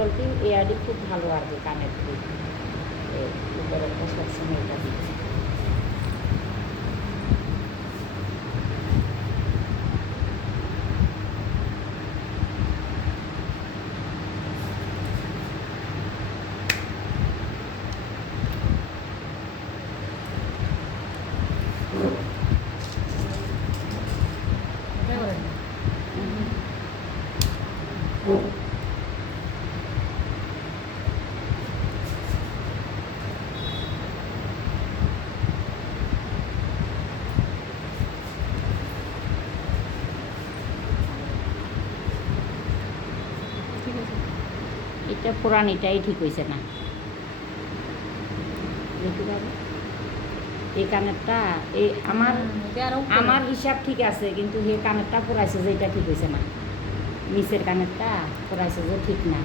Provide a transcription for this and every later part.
টলটি ARD খুব ভালো আর কি কানের খুব উপরে একটা সবসময় এটা দিচ্ছে। এটা পুরানিটাই ঠিক হয়েছে না, এই কানেরটা এই আমার হিসাব ঠিক আছে, কিন্তু এই কানেরটা পরাইছে যে এটা ঠিক হয়েছে না, নিচের কানেরটা পরাইছে যে ঠিক না।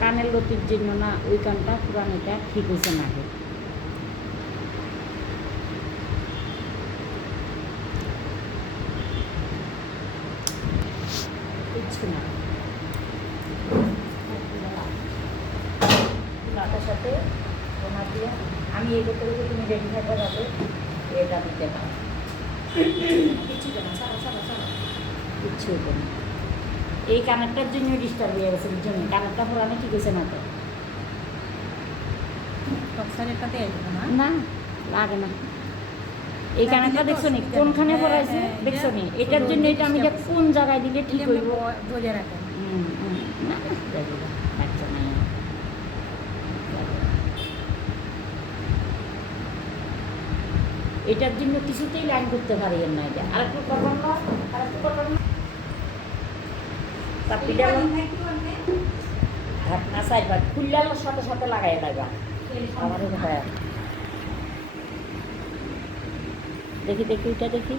কানের লতির জন্য না, ওই কানটা পুরানিটা ঠিক হয়েছে না। কিচ্ছু না, মাথার সাথে তোমার দিয়ে আমি এই করতে করতে তুমি রেডি থাকতে যাবে, এটা দিতে পারো। কিচ্ছু কেন, কিচ্ছু কেন, এই কানেরটার জন্য ডিস্টার্ব হয়ে গেছে, এর জন্য কানেরটা পুরানো ঠিক হয়েছে না। তো না লাগে না, এই কানেরটা দেখছো নি কোনখানে পড়াইছে, দেখছো নি এটার জন্য এটা আমি কোন জায়গায় দিলে ঠিক হইব ধরে রাখেন। না আচ্ছা না, এটার জন্য কিছুতেই লাইন করতে পারি না। এটা আরেকটু করবেন না, আরেকটু করবেন না, ঢাকনা সাইডবার খুললে সাথে সাথে লাগাই লাগা আমার। দেখি দেখি এটা দেখি।